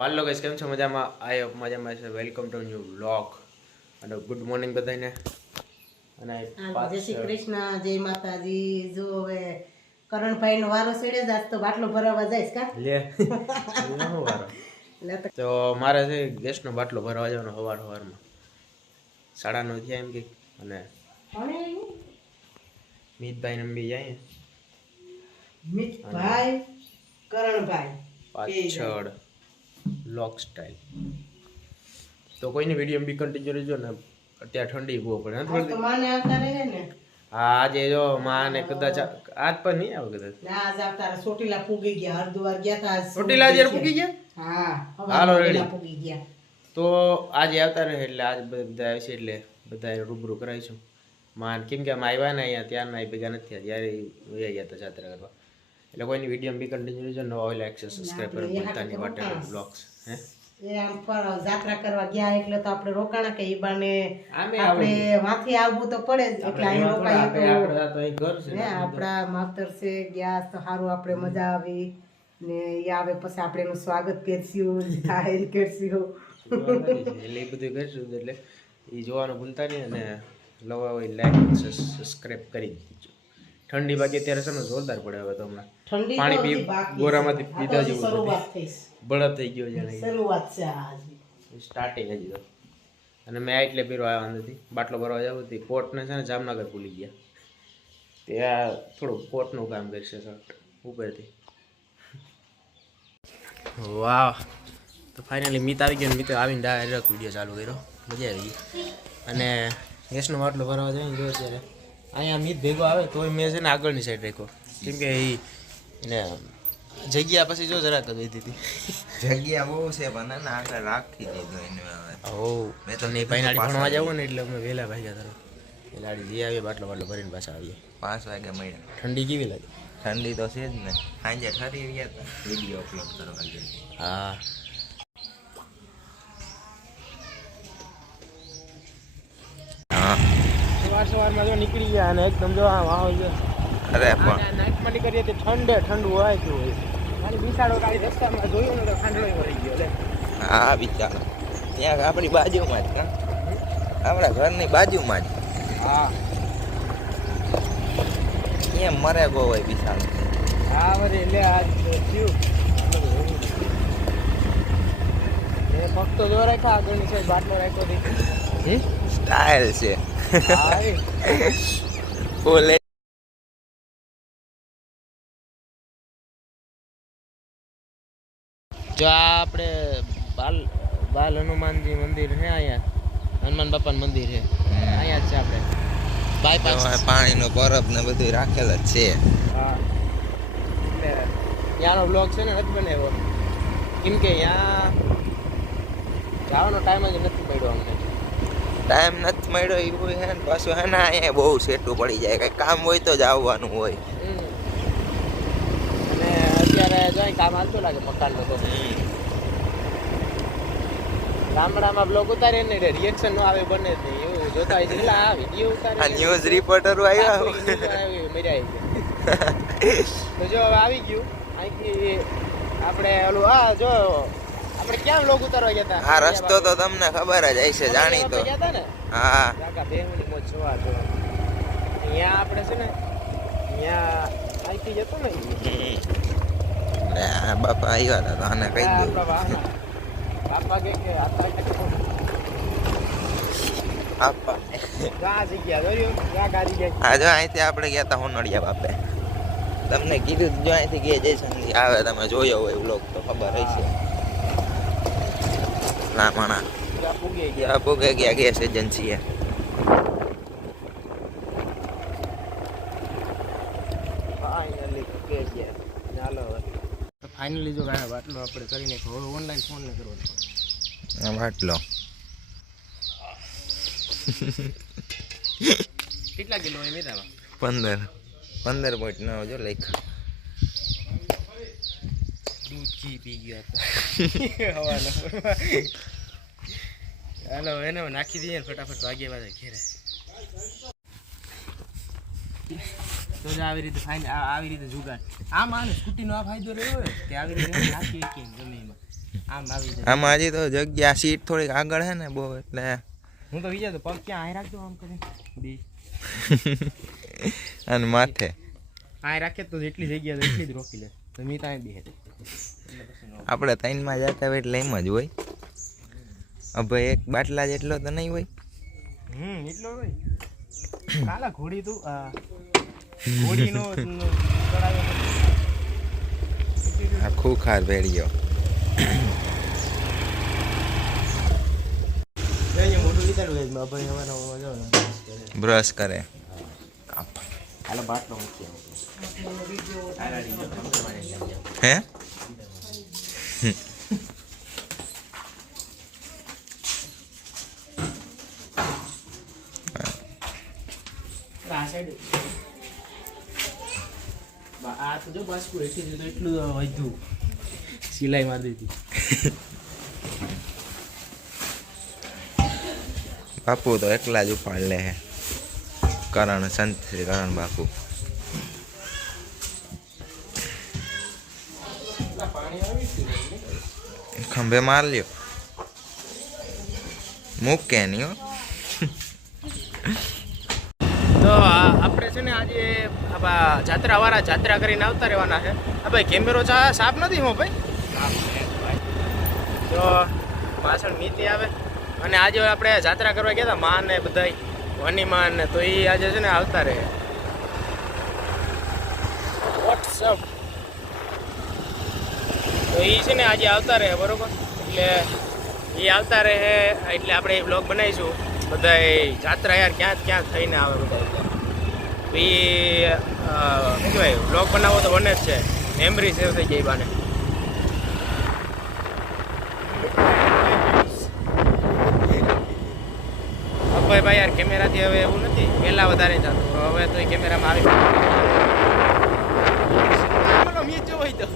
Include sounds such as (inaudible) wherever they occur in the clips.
હાલો ગઈશ કેમ છો? મજામાં? આઈ હોપ મજામાં છે. વેલકમ ટુ ન્યુ વ્લોગ અને ગુડ મોર્નિંગ બધાને. અને જય શ્રી કૃષ્ણ જય માતાજી. જો હવે કરણભાઈ નો વારો સેડે જ તો બાટલો ભરાવા જઈશ કા? લે વારો. તો. મારે છે ગેસનો બાટલો ભરવા જવાનો સવાર સવારમાં સાડા નવ થયા એમ કે. અને? મિતભાઈ ને અંબી જાય. મિતભાઈ કરણભાઈ. પાછળ. લોક સ્ટાઇલ. તો કોઈને વીડિયો બી કન્ટિન્યુ રહેજો ને અત્યારે ઠંડી બહુ પડે. ને. હા આજે જો માં ને કદાચ આજ પણ નહીં આવે કદાચ? ને આજ આવતા સોટીલા પૂગી ગયા હરદ્વાર ગયા તા સોટીલા જ્યારે પૂગી ગયા. હા હાલો, રેડી. પૂગી ગયા. તો આજે આવતા રહે એટલે આજ બધા આવશે એટલે બધા રૂબરૂ કરાવીશું. માન કેમ કે અમે આવ્યા ને અહીંયા ત્યારના ભેગા નથી થયા. વયા ગયા હતા જાત્રા કરવા. એટલે કોઈની વીડિયો બી કન્ટિન્યુ રહેજો નવા હોય લાઈક કરો પોતાની વાટે બ્લોગ્સ હે? એ આમ પર જાત્રા કરવા ગયા એટલે તો આપણે રોકાણા કે ઈ આપણે માથે આવવું તો પડે જ એટલે અહીં રોકાઈએ તો આપણે તો અહીં ઘર છે આપણા માવતર છે ગયા તો સારું આપણે મજા આવી. ને એ આવે પછી આપણે એનું સ્વાગત કરશું જાહેર કરશું. એટલે એ બધું કરશું એટલે એ જોવાનું ભૂલતા નહીં અને લવા હોય લાઈક સબસ્ક્રાઈબ કરી દેજો. ઠંડી બાકી અત્યારે છે ને જોરદાર પડે હવે તો હમણાં. ઠંડી પાણી પી. ગોરામાંથી પીધા જેવું શરૂઆત થઈ બળદ થઈ ગયો જાણે શરૂઆત છે આ સ્ટાર્ટિંગ હજી તો. અને મેં એટલે પીરો આવ્યો નથી બાટલો ભરવા જાવ હતી કોર્ટને છે ને જામનગર ભૂલી ગયા. ત્યાં થોડું કોર્ટનું કામ કરશે સર ઉપરથી. વાહ. તો ફાઇનલી મિત આવી ગયો ને મિત આવીને ડાયરેક્ટ વીડિયો ચાલુ કર્યો. મજા આવી ગઈ. અને ગેસનો બાટલો ભરવા જાય ને જો ત્યારે અહીંયા મીત ભેગો આવે તોય મેં છે ને આગળની સાઈડ રાખ્યો. કેમ કે એને જગ્યા પછી જો જરાક જ દીધી જગ્યા બહુ છે પણ ના આગળ રાખી દીધો એને ઓ મેં તો નહીં ભાઈનાડી ભણવા જવું ને એટલે અમે વહેલા ભાગ્યા તરફ આડી લઈ આવીએ બાટલો બાટલો ભરીને પાછા આવીએ. પાંચ વાગે મળ્યા. ઠંડી કેવી લાગી? ઠંડી તો છે જ ને. સાંજે ઠરી ગયા હતા વીડિયો અપલોડ કરવા હા. સવાર સવારમાં જો નીકળી ગયા અને એકદમ જો આ વાવ છે. અરે પણ. નાઇટમાં નીકળીએ તો ઠંડે ઠંડુ હોય કે હોય. ખાલી બિસાડો કાળી રસ્તામાં જોયું ને તો ખાંડલો વળી ગયો લે. હા બિચારો ત્યાં આપણી બાજુમાં જ? આપણા ઘરની બાજુમાં જ. હા. એમ મરે બહુ હોય બિચારો હા વળી લે આજ થયું. એ ફક્ત જો રાખ્યા આગળની સાઈડ બાટલો રાખ્યો હતી સ્ટાઇલ છે. ફૂલ જો આ આપણે બાલ બાલ હનુમાનજી મંદિર છે અહીંયા. હનુમાન બાપાનું મંદિર છે. અહીંયા છે આપણે. બાયપાસ પાણીનો બરફ ને બધું રાખેલ જ છે. ત્યાંનો બ્લોગ છે ને નથી બનાવ્યો. કેમ કે ત્યાં જવાનો ટાઈમ જ નથી પડ્યો અમને. ટાઈમ નથી મળ્યો એવું હે ને પાછું હે ને અહીંયા બહુ સેટું પડી જાય કઈ કામ હોય તો જ આવવાનું હોય. અને અત્યારે કામ હાલતું લાગે મકાનનું તો. ગામડામાં બ્લોગ ઉતારે ને રિએક્શન નો આવે બને જ નહીં. એવું જોતા હોય એટલે આ વીડિયો ઉતારે આ ન્યૂઝ રિપોર્ટર આવ્યા મજા આવી તો જો હવે આવી ગયું. અહીંથી આપણે ઓલું આ જો આપણે ક્યાં લોગ ઉતારવા ગયા હતા? હા રસ્તો તો તમને ખબર જ હશે જાણી તો. ગયા હતા ને? હા. કાકા બેહુની મોજ જોવા જો. અહીંયા આપણે છે ને અહીંયા આઈથી જતો ને. બાપા આવ્યા હતા તો આને કહી દઉં. બાપા કે કે આ આપા જો અહીંથી આપણે ગયા હતા હોનડિયા બાપે. તમને કીધું જો અહીંથી ગયા જયસંગી આવે તમે જોયો હોય વ્લોગ તો ખબર હશે. લામણા ત્યાં પૂગી ગયા ગેસ એજન્સીએ. ફાઇનલી પૂગી ગયા. ચાલો હવે. ફાઇનલી જો કાંઈ બાટલો આપણે કરીને હવે ઓનલાઈન ફોન ને કરવો આ બાટલો કેટલા કિલો હોય મીઠામાં પંદર. પંદર પોઈન્ટ નવ જો દૂધ ઘી પી ગયા હવાના હાલો એને નાખી દઈએ ફટાફટ વાગે વાગે ઘેરે. તો જ આવી રીતે ફાઇન આવી રીતે જુગાડ. આમ આને સ્કૂટીનો આ ફાયદો રહ્યો હોય કે આવી રીતે નાખી કે ગમે આમ આવી જાય આમાં હજી તો જગ્યા સીટ થોડીક આગળ છે ને બહુ એટલે હું તો વિચારતો પગ ક્યાં આય રાખજો આમ કરી દી (laughs) અને માથે. આય રાખે તો જેટલી જગ્યા એટલી જ રોકી લે. તો મી ત્યાં બી આપણે ત્રણમાં જતા હોય એટલે એમ જ હોય. હવે એક બાટલા જેટલો તો નહીં હોય. હમ એટલો હોય કાલા ઘોડી તું આ ઘોડીનો ચડાવ્યો આ ખૂખાર ભેળ્યો. બ્રશ કરે. હાલો બાટલો મૂકી હે? બાપુ તો એકલા જ ઉપાડ લે કરણ સંત શ્રી કરણ બાપુ. ખંભે માર લ્યો. મૂકે નહીં હો. તો આપણે છે ને આજે આપા જાત્રા કરીને આવતા રહેવાના છે. આ ભાઈ કેમેરો ચા સાફ નથી હો ભાઈ? તો પાછળ મીતી આવે. અને આજે આપણે જાત્રા કરવા ગયા હતા માં ને બધાય વનીમાન ને, તો એ આજે છે ને આવતા રહે. વોટ્સઅપ તો એ છે ને આજે આવતા રહે, બરોબર? એટલે એ આવતા રહે, એટલે આપણે એ બ્લોગ બનાવીશું. બધાય જાત્રા યાર ક્યાં ક્યાં થઈને આવે બધા. તો એ શું કહેવાય બ્લોગ બનાવવો તો બને જ છે. મેમરી સેવ થઈ એ બાને. અભય ભાઈ યાર કેમેરાથી હવે એવું નથી, પહેલાં વધારે થતું હવે તો એ કેમેરામાં આવી બોલો મીચ જો હોય તો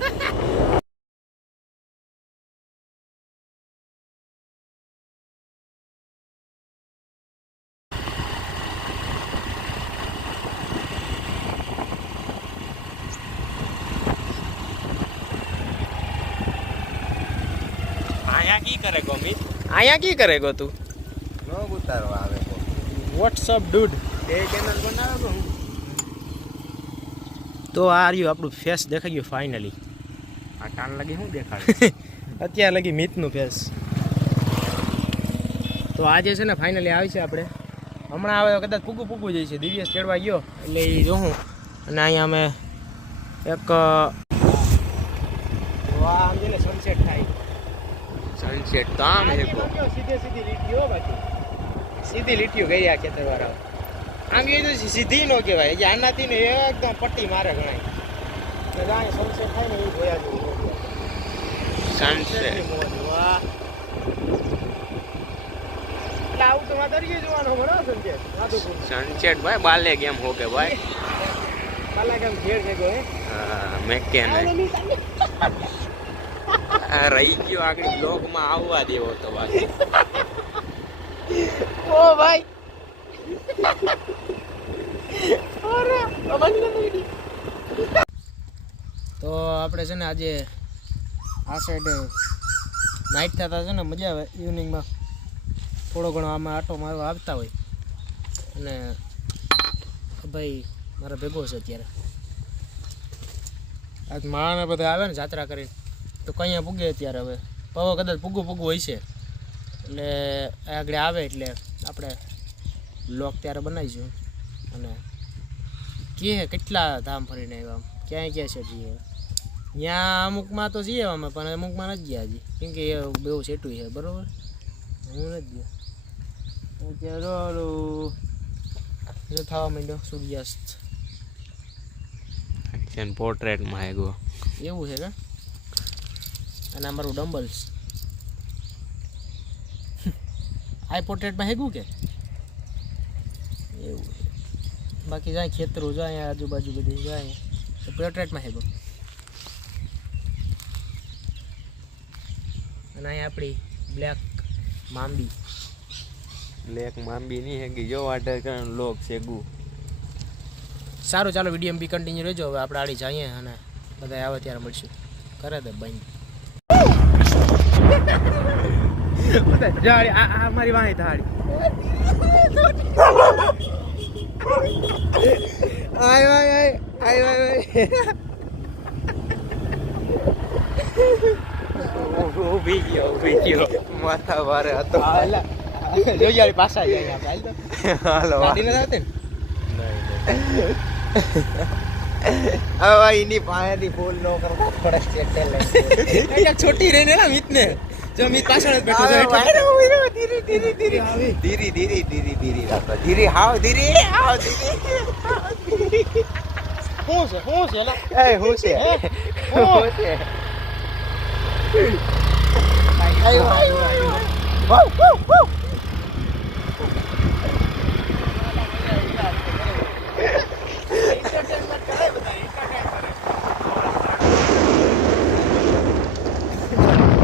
આયા કી કરે ગો આયા કી કરે ગો તું? લોગ ઉતારવા આવે વોટ્સઅપ ડૂડ એ ચેનલ બનાવે તો તો આ રહ્યું આપણું ફેસ દેખાઈ ગયું ફાઇનલી આ કાન લગી શું દેખાડે? (laughs) અત્યારે લગી મિતનું ફેસ તો આજે છે ને ફાઇનલી આવી છે આપણે. હમણાં આવે કદાચ પૂગું પૂગું જાય છે. દિવ્ય ચડવા ગયો એટલે એ જોઉં. અને અહીંયા અમે એક આમ છે ને સનસેટ થાય. સનસેટ તો આમ હે કો. સીધે સીધી લીટીઓ બાકી. સીધી લીટીઓ ગઈ આ ખેતર વાળા. આમ એ તો સીધી નો કહેવાય. કે આનાથી ને એકદમ પટ્ટી મારે ગણાય. આ સનસેટ થાય ને એ જોયા જેવું સનસેટ સનસેટ ભાઈ બાલે ગેમ હો કે ભાઈ. ગેમ ખેડ ઘેર ભેગો હે. હા આ રહી ગયો આગળ બ્લોગમાં આવવા દેવો તો ઓ ભાઈ. તો આપણે છે ને આજે આ સાઈડ નાઇટ થતા છે ને મજા આવે ઇવનિંગમાં થોડો ઘણો આમાં આટો મારવા આવતા હોય. અને ભાઈ મારા ભેગો છે અત્યારે. આજ માણસને બધા આવે ને જાત્રા કરીને. તો કઅહીંયા પૂગે અત્યારે હવે. પવો કદાચ પૂગું પૂગું હોય છે. એટલે આગળ આવે એટલે આપણે લોક ત્યારે બનાવીશું. અને કે કેટલા ધામ ફરીને આવ્યા? ક્યાંય ક્યાં છે જઈએ ત્યાં અમુકમાં તો જઈએ અમે પણ અમુકમાં નથી ગયા હજી. કેમ કે એ બહુ સેટું છે બરાબર? હું નથી ગયો. અત્યારે ઓલું થવા માંડ્યો સૂર્યાસ્ત. પોર્ટ્રેટમાં હેગો એવું છે કે? અને આ મારું ડમ્બલ્સ. આઈ પોર્ટ્રેટમાં હેગું કે? એવું બાકી જાય ખેતરો જાય આજુબાજુ બધી જાય. પોર્ટ્રેટમાં હેગું. અને અહીંયા આપણી બ્લેક માંબી. બ્લેક માંબી નહીં હેગી. જો વાટર કરણ લોક શેગું સારું ચાલો વીડિયો બી કન્ટિન્યુ રહેજો. હવે આપણે આડી જઈએ અને બધા આવે ત્યારે મળશું. કરે દે બંધ. જાડી આ આ મારી વાહી થાળી. આય આય આય આય આય ઊભી ગયો ઊભી ગયો. માથા ભારે હતો. આય યાર પાછા જાય હાલો ગાડી આવતી હવે એની પાસેથી ફૂલ નો કરવો પડે ને છોટી રહીને ના મિત ને જો મિત પાછળ જ બેઠો છે. એટલે. ધીરે ધીરે ધીરે. આવી. ધીરે ધીરે ધીરે ધીરે રાખો ધીરે હાવ ધીરે હાવ ધીરે. શું છે શું છે એલા? એ હું છે. હે? હું. છે. આયો આયો આયો.